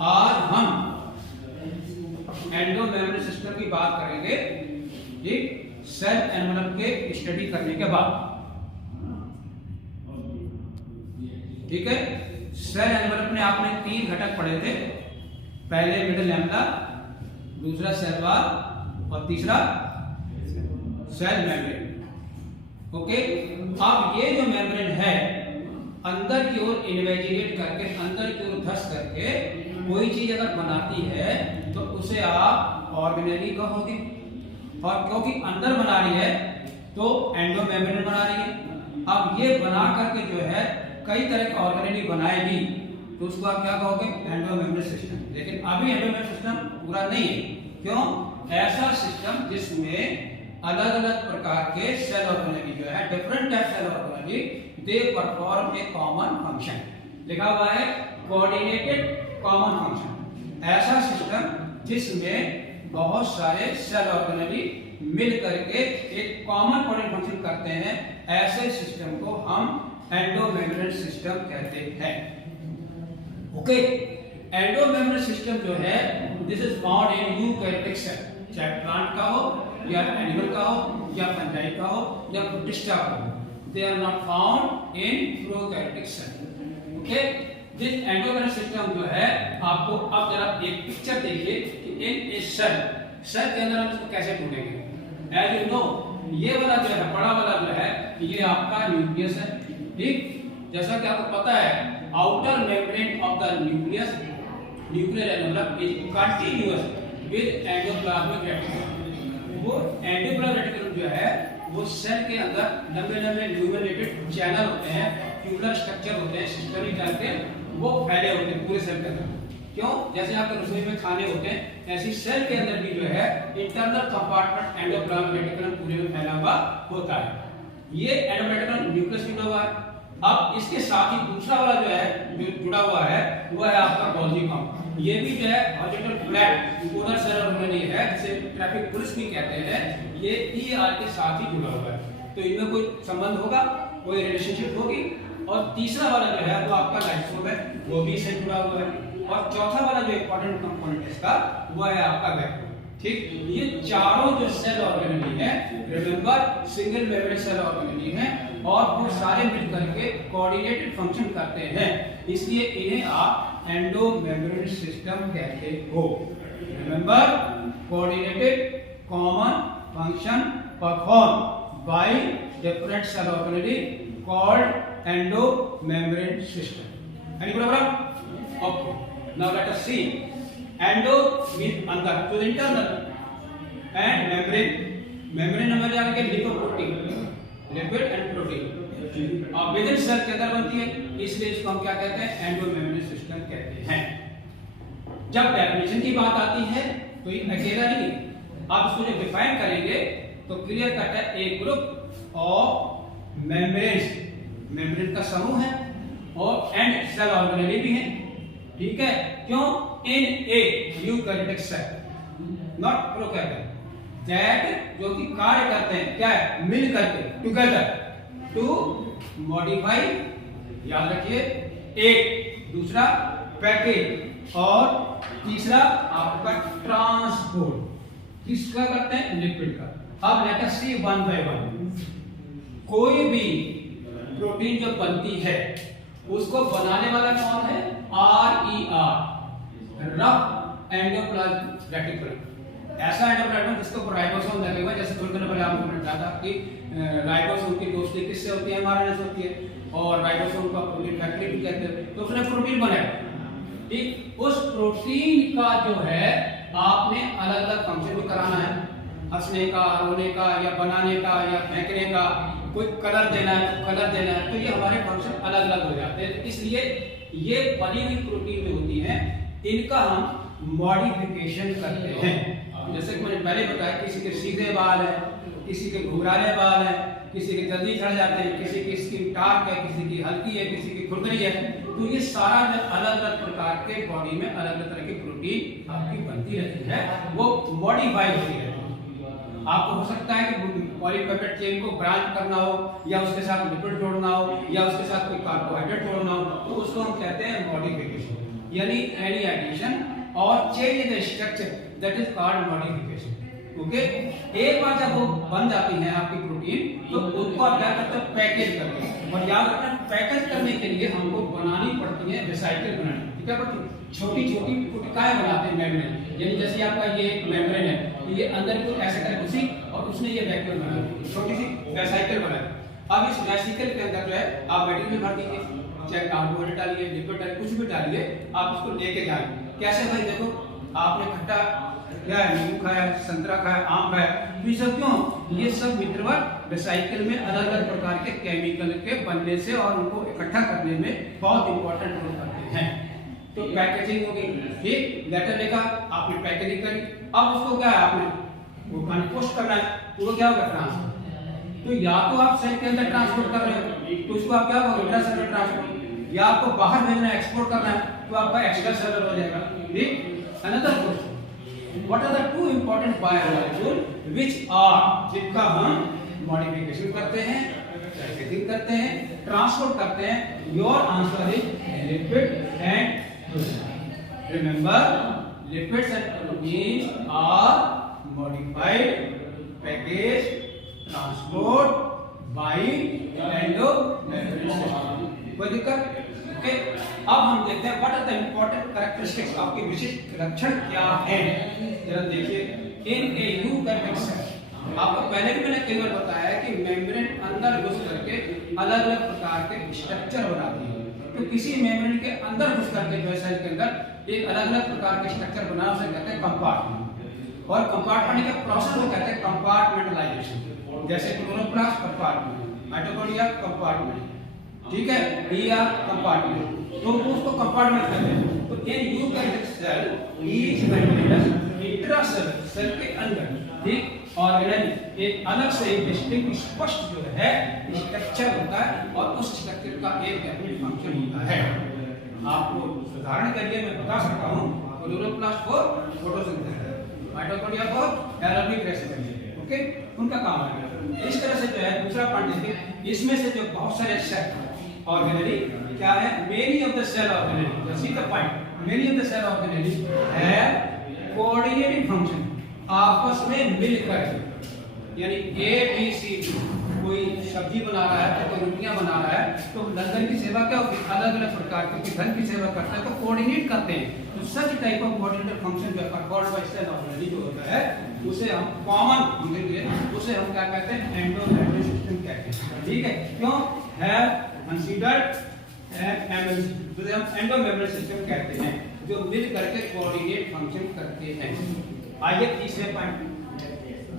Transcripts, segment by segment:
आज हम endo membrane system की बात करेंगे, ठीक, सेल एनवेलप के स्टडी करने के बाद। ठीक है, सेल एनवेलप में आपने 3 घटक पढ़े थे, पहले मिडल लैमेला, दूसरा सेल वॉल और तीसरा सेल मेम्ब्रेन। ओके, अब ये जो मेम्ब्रेन है अंदर की ओर इन्वेजिनेट करके, अंदर की ओर धंस करके कोई चीज अगर बनाती है तो उसे आप ऑर्गेनेली कहोगे, और क्योंकि अंदर बना रही है तो एंडो मेम्ब्रेन बना रही है। अब ये बना करके जो है कई तरह के ऑर्गेनेली बनाएगी तो उसको आप क्या कहोगे? Endo membrane system. लेकिन अभी एंडो मेम्ब्रेन सिस्टम पूरा नहीं है। क्यों? ऐसा सिस्टम जिसमें अलग अलग प्रकार के सेल ऑर्गेनेली जो है, different type cell organelle, they perform a common function. लिखा हुआ है कोऑर्डिनेटेड कॉमन फंक्शन। ऐसा सिस्टम जिसमें बहुत सारे सेल ऑर्गेनेली मिल करके एक कॉमन कोऑर्डिनेट फंक्शन करते हैं, ऐसे सिस्टम को हम एंडो मेम्ब्रेन सिस्टम कहते हैं। ओके, एंडो मेम्ब्रेन सिस्टम जो है this is found in eukaryotic cell, चाहे प्लांट का हो या एनिमल का हो या फंजाई का हो या प्रोटिस्टा का हो, they are not found in prokaryotic cell. Okay, this endo membrane system जो है, आपको अब जरा एक पिक्चर देखिए कि इन ए सेल के अंदर हम इसको कैसे ढूंढेंगे। एज यू नो, ये वाला जो है, बड़ा वाला जो है, ये आपका न्यूक्लियस है। ठीक, जैसा कि आपको पता है outer membrane of the nucleus, nuclear envelope is continuous with endoplasmic reticulum. वो एंडोप्लाज्मिक रेटिकुलम जो है वो सेल के अंदर लंबे लंबे ल्यूमिनेटेड चैनल होते हैं, ट्यूबुलर स्ट्रक्चर होते हैं, सिस्टमिक टाइप के, वो फैले होते हैं पूरे सेल के अंदर। क्यों? जैसे आपके रसोई में खाने होते हैं, ऐसी सेल के अंदर भी जो है इंटरनल कंपार्टमेंट एंडोप्लाज्मिक रेटिकुलम पूरे में फैला हुआ होता है। ये एंडोप्लाज्मिक रेटिकुलम न्यूक्लियस जुड़ा हुआ है। अब इसके साथ ही दूसरा वाला जो है जो जुड़ा हुआ है वो है आपका गोल्गी कॉम्ब। ये भी जो है horizontal flat corner cell organelle है, जिसे ट्रैफिक पुलिस भी कहते हैं। ये ईआर के साथ ही जुड़ा हुआ है, तो इनमें कोई संबंध होगा, कोई रिलेशनशिप होगी। और तीसरा वाला जो है वो आपका लाइसोसोम है, वो भी इससे जुड़ा हुआ है। और चौथा वाला जो इंपॉर्टेंट कंपोनेंट है इसका वो है आपका बैकबोन। ठीक, ये चारों जो सेल ऑर्गेनेली है, remember single membrane cell organelle है, और वो सारे मिलकर के कोऑर्डिनेटेड फंक्शन करते हैं, इसलिए इन्हें आप एंडो मेम्ब्रेन सिस्टम कहते हो। Remember, coordinated common function perform by different cell organelle called endo membrane system. Any problem? Okay, now let us see. Endo mean अंदर, तो इंटरनल, एंड मेम्ब्रेन में जाके लिपोप्रोटीन, लिपिड एंड प्रोटीन, और within cell के अंदर बनती है, इसलिए इसको हम क्या कहते हैं? एंडो मेम्ब्रेन सिस्टम कहते हैं। जब डेफिनेशन की बात आती है तो ये अकेला नहीं, आप इसको जब डिफाइन करेंगे तो क्लियर कट है, एक ग्रुप ऑफ मेम्ब्रेन्स, मेम्ब्रेन का समूह है, और एंड सेल ऑर्गेनेली भी है। ठीक है, क्यों? In a eukaryotic cell, not prokaryotic, that जो कि कार्य करते हैं, क्या है? मिल करके, टुगेदर टू मॉडिफाई, याद रखिए, एक, दूसरा पैकेज, और तीसरा आपका ट्रांसपोर्ट। किसका करते हैं? लिपिड का। अब let us see one by one. कोई भी प्रोटीन जो बनती है उसको बनाने वाला कौन है? RER, rough endoplasmic reticulum. ऐसा एंडोप्लाज्म जिसको राइबोसोम लगे हुए, जैसे थोड़ी देर पहले आपको बताया था कि राइबोसोम की दोस्ती किससे होती है? mRNA से होती है, और राइबोसोम का प्रोटीन फैक्ट्री भी कहते हैं। तो उसने प्रोटीन बनाया, ठीक, उस प्रोटीन का जो है आपने अलग अलग फंक्शन भी कराना है, हंसने का, रोने का, या बनाने का, या फेंकने का, कोई कलर देना है, कलर देना है, तो ये हमारे फंक्शन अलग अलग हो जाते हैं। इसलिए ये बनी हुई प्रोटीन जो होती है इनका हम मॉडिफिकेशन करते हैं। जैसे कि मैंने पहले बताया, किसी के सीधे बाल है, किसी के घुंघराले बाल है, किसी के जल्दी झड़ जाते हैं, किसी की स्किन डार्क है, किसी की हल्की है, किसी की खुरदरी है। तो ये सारा जो अलग अलग प्रकार के बॉडी में अलग अलग तरह की प्रोटीन आपकी बनती रहती है, वो मॉडिफाई होती रहती है। आपको हो सकता है कि पॉलीपेप्टाइड चेन को ब्रांच करना हो, या उसके साथ लिपिड जोड़ना हो, या उसके साथ कोई कार्बोहाइड्रेट जोड़ना हो, तो उसको हम कहते हैं मॉडिफिकेशन। यानी एनी एडिशन और change the structure that is called modification. Okay, एक बार जब वो बन जाती है आपकी प्रोटीन तो उसको आप क्या करते हैं, पैकेज करते हैं। और याद रखना, पैकेज करने के लिए हमको बनानी पड़ती है वेसाइकल बनानी, ठीक है बच्चों, छोटी छोटी कोशिकाएं बनाते हैं मेम्ब्रेन। यानी जैसे आपका ये मेम्ब्रेन है, तो ये अंदर को ऐसे करके घुसी और उसने ये वैक्यूल बना दी, छोटी सी वेसाइकल बनाई। अब इस वेसिकल के अंदर जो है आप मटेरियल भर दीजिए, चाहे कार्बोहाइड्रेट डालिए, लिपिड डालिए, कुछ भी डालिए, आप उसको लेके जाएंगे। कैसे भाई, देखो आपने खट्टा क्या है, नींबू खाया, संतरा खाया, आम खाया, तो ये सब क्यों, ये सब मित्रवर वेसाइकल में अलग अलग प्रकार के केमिकल के बनने से और उनको इकट्ठा करने में बहुत इंपॉर्टेंट रोल करते हैं। तो पैकेजिंग हो गई, ठीक, लेटर लिखा, आपने पैकेजिंग करी, अब उसको क्या है, आपने वो पोस्ट करना है, तो वो क्या होगा, ट्रांसपोर्ट। तो या तो आप सेल के अंदर ट्रांसपोर्ट कर रहे हो तो उसको आप क्या करोगे, इंट्रासेलुलर ट्रांसपोर्ट, या आपको बाहर भेजना है, एक्सपोर्ट करना है, तो आपका एक्स्ट्रा सेलुलर हो जाएगा, ठीक। Another question, what are the two important biomolecule which are, जिनका हम मॉडिफिकेशन करते हैं, पैकेजिंग करते हैं, ट्रांसपोर्ट करते हैं। Your answer is lipid and protein. Remember, lipids and proteins are modified, packaged, transport by endomembrane system। कोई दिक्कत? ओके, अब हम देखते हैं what are the important characteristics, आपके विशिष्ट लक्षण क्या हैं। जरा देखिए, इन ए यूकैरियोटिक सेल, आपको पहले भी मैंने कई बार बताया है कि मेम्ब्रेन अंदर घुस करके अलग अलग प्रकार के स्ट्रक्चर बनाती है। तो किसी मेम्ब्रेन के अंदर घुस करके जो है सेल के अंदर एक अलग अलग प्रकार के स्ट्रक्चर बना, उसे कहते हैं कंपार्टमेंट। और कंपार्टमेंट के प्रोसेस को कहते हैं कंपार्टमेंटलाइजेशन। जैसे क्लोरोप्लास्ट कंपार्टमेंट, माइटोकॉन्ड्रिया कंपार्टमेंट, ठीक है, डीआर कंपार्टमेंट, तो उसको कंपार्टमेंट कहते हैं। तो in eukaryotic cell each contains intracellular, cell के अंदर, ठीक, ऑर्गेनेल एक अलग से एक डिस्टिंक्ट स्पष्ट जो है स्ट्रक्चर होता है और उस स्ट्रक्चर का एक डेफिनेट फंक्शन होता है। आपको उदाहरण के लिए मैं बता सकता हूं, क्लोरोप्लास्ट को फोटोसिंथेसिस, माइटोकॉन्ड्रिया को एरोबिक रेस्पिरेशन, ओके, उनका काम है। इस तरह से जो है दूसरा पॉइंट देखिए, इसमें से जो बहुत सारे सेल ऑर्गेनेली क्या है, many of the cell organelle, see the point, many of the cell organelle have coordinating function, आपस में मिलकर, यानी ए बी सी, कोई सब्जी बना रहा है तो कोई रोटियां बना रहा है, तो लंदन की सेवा क्या होती है, अलग अलग प्रकार के धन की सेवा करते हैं, तो कोऑर्डिनेट करते हैं। तो such type of coordinator function जो परफॉर्म्ड बाय सेल ऑर्गेनेली जो होता है, उसे हम कॉमन मिलेंगे, उसे हम क्या कहते हैं, एंडोमेम्ब्रेन सिस्टम कहते हैं, ठीक है। क्यों हैव कंसीडर्ड एमएमसी, तो हम एंडोमेम्ब्रेन सिस्टम कहते हैं, जो मिल करके कोऑर्डिनेट फंक्शन करते हैं। आइए तीसरे पॉइंट,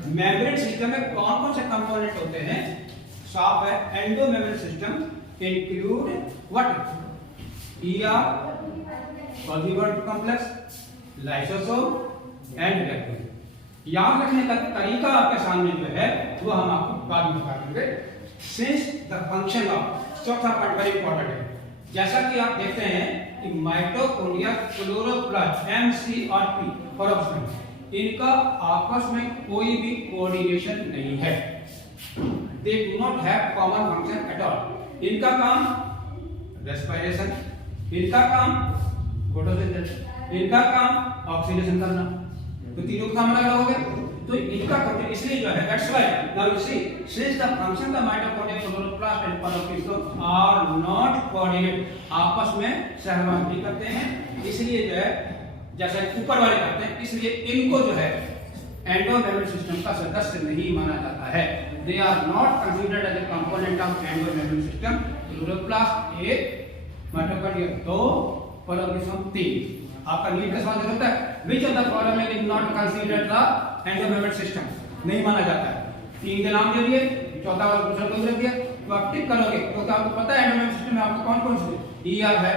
मेम्ब्रेन सिस्टम में कौन कौन से कंपोनेंट होते हैं, साफ है। Endomembrane system include what, ER, Golgi complex, lysosome and vacuole. याद रखने का तरीका आपके सामने जो है वो हम आपको बाद में बता देंगे। सिंस द फंक्शन ऑफ, चौथा पॉइंट बड़ी इंपॉर्टेंट है, जैसा कि आप देखते हैं कि माइटोकॉन्ड्रिया, क्लोरोप्लास्ट, एमसी और पी फॉरऑप्शन, इनका आपस में कोई भी कोऑर्डिनेशन नहीं है। They do not have common function at all. इनका काम रेस्पिरेशन, इनका काम फोटोसिंथेसिस, इनका काम ऑक्सीडेशन करना, तो तीनों का काम अलग हो गया। तो इनका करते, इसलिए जो है that's why now you see, since the function the mitochondria, chloroplast and for option are not coordinate, आपस में सहवास नहीं करते हैं, इसलिए जो है जैसा ऊपर वाले करते हैं, इसलिए इनको जो है एंडोमेम्ब्रेन सिस्टम का सदस्य नहीं माना जाता है। They are not considered as a component of endomembrane system. Chloroplast 1, mitochondria 2, for option 3। आपका नीट का सवाल होता है, which of the following is not considered the endomembrane system, नहीं माना जाता है। 3 के नाम दे दिए, चौथा वाला दूसरा कोई रख दिया, तो आप टिक करोगे तो आपको पता है एंडोमेम्ब्रेन सिस्टम में आपको कौन कौन से, ईआर है,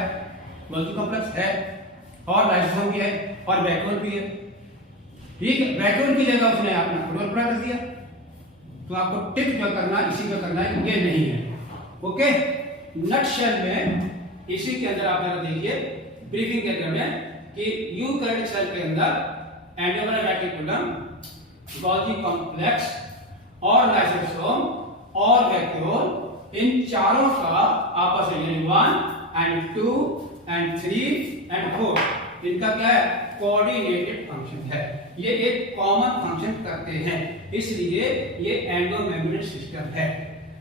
गोल्गी कॉम्प्लेक्स है, और लाइसोसोम भी है, और वैक्यूल भी है, ठीक है। वैक्यूल की जगह उसने अपना क्लोरोप्लास्ट रख दिया, तो आपको टिक जो करना, इसी का करना है, ये नहीं है, ओके। नटशेल में इसी के अंदर आप जरा देखिए ब्रीफिंग के अंदर में कि यूकैरियोटिक सेल के अंदर एंडोमेम्ब्रेन रेटिकुलम, गोल्गी कॉम्प्लेक्स और लाइसोसोम और वैक्यूल, इन चारों का आपस में 1 and 2 and 3 एंड 4 इनका क्या है, कोऑर्डिनेटेड फंक्शन है, ये एक कॉमन फंक्शन करते हैं, इसलिए ये एंडो मेम्ब्रेन सिस्टम है।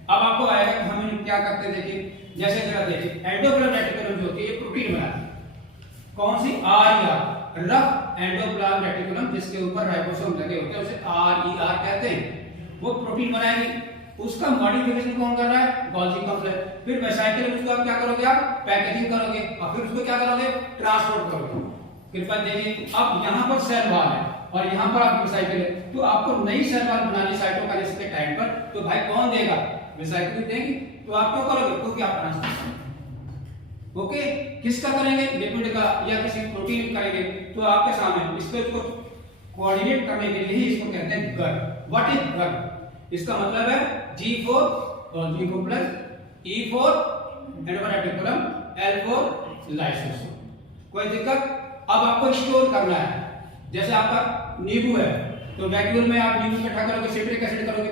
अब आपको आएगा कि हम क्या करते हैं, देखिए जैसे जरा देखिए एंडोप्लाज्मिक रेटिकुलम जो होती है ये प्रोटीन बनाती है, कौन सी, आरईआर, रफ एंडोप्लाज्मिक रेटिकुलम, जिसके ऊपर राइबोसोम लगे होते हैं उसे आरईआर कहते हैं, वो प्रोटीन बनाएगी, उसका मॉडिफिकेशन कौन कर रहा है, गोल्गी कॉम्प्लेक्स, फिर वेसाइकल में उसको आप क्या करोगे, आप पैकेजिंग करोगे और फिर उसको क्या करोगे, ट्रांसपोर्ट करोगे। कृपया देखिए अब यहाँ पर सेल वॉल है और यहाँ पर आपकी वेसाइकल है, तो आपको नई सेल वॉल बनानी साइटोकाइनेसिस के टाइम पर, तो भाई कौन देगा, वेसाइकल देगी, तो आप क्यों करोगे, क्योंकि आप ट्रांसपोर्ट, ओके, किसका करेंगे, लिपिड का या किसी प्रोटीन करेंगे, तो आपके सामने इस पे को कोऑर्डिनेट करने के लिए ही इसको कहते हैं गर। व्हाट इज गर, इसका मतलब है G4 और G complex, E4 endoplasmic reticulum, L4 lysosome. कोई दिक्कत, अब आपको स्टोर करना है, जैसे आपका नींबू है तो वैक्यूम में आप नींबू इकट्ठा करोगे, सिट्रिक एसिड करोगे,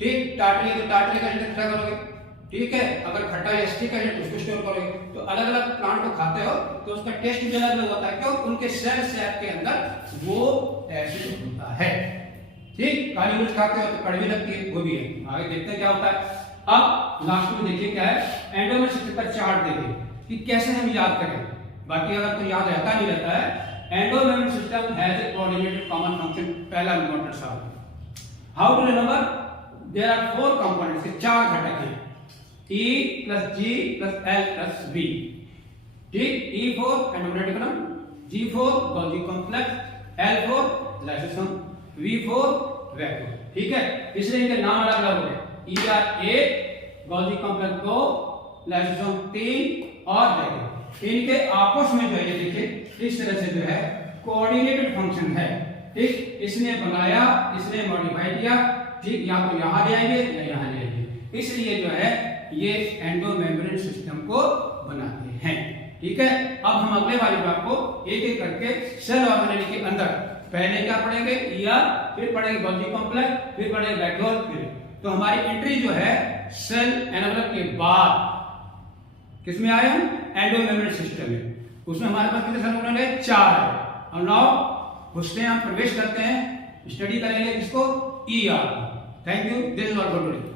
ठीक, टार्टरिक है तो टार्टरिक एसिड इकट्ठा करोगे, ठीक है, अगर खट्टा या एसिटिक एसिड उसको स्टोर करोगे, तो अलग अलग प्लांट को खाते हो तो उसका टेस्ट भी अलग अलग होता है, क्यों, उनके सेल सैक के अंदर वो एसिड होता है, ठीक, काली मिर्च खाते हो तो कड़वी लगती है, वो भी है, आगे देखते हैं क्या होता है। अब लास्ट में देखिए क्या है, एंडोमेम्ब्रेन सिस्टम का चार्ट देखिए कि कैसे हम याद करें, बाकी अगर तो याद रहता नहीं रहता है। Endomembrane system has a coordinated common function, पहला इंपॉर्टेंट सवाल। How to remember, there are 4 components, के 4 घटक हैं, E plus G plus L plus B, ठीक, E4 endoplasmic reticulum, G4 Golgi complex, L4 lysosome, V4 vacuole, ठीक है, इसलिए इनके नाम अलग अलग हो गए, ER1 गोल्गी कॉम्प्लेक्स 2, लाइसोसोम 3 और वैक्यूल, इनके आपस में जो है ये देखिए इस तरह से जो है कोऑर्डिनेटेड फंक्शन है, ठीक, इसने बनाया, इसने मॉडिफाई किया, ठीक, या तो यहां ले आएंगे या यहां ले आएंगे, इसलिए जो है ये एंडोमेम्ब्रेन सिस्टम को बनाते हैं, ठीक है। अब हम अगले वाली बात को एक एक करके सेल ऑर्गेनेल के अंदर पहले क्या पढ़ेंगे, ईआर, फिर पढ़ेंगे गोल्गी कॉम्प्लेक्स, फिर पढ़ेंगे वैक्यूल, फिर तो हमारी एंट्री जो है सेल एनवेलप के बाद किसमें आए हम, एंडोमेम्ब्रेन सिस्टम में, उसमें हमारे पास कितने सेल ऑर्गेनेल है, 4 है, और नाउ घुसते हैं, हम प्रवेश करते हैं, स्टडी करेंगे किसको, ER. Thank you, this is all for today.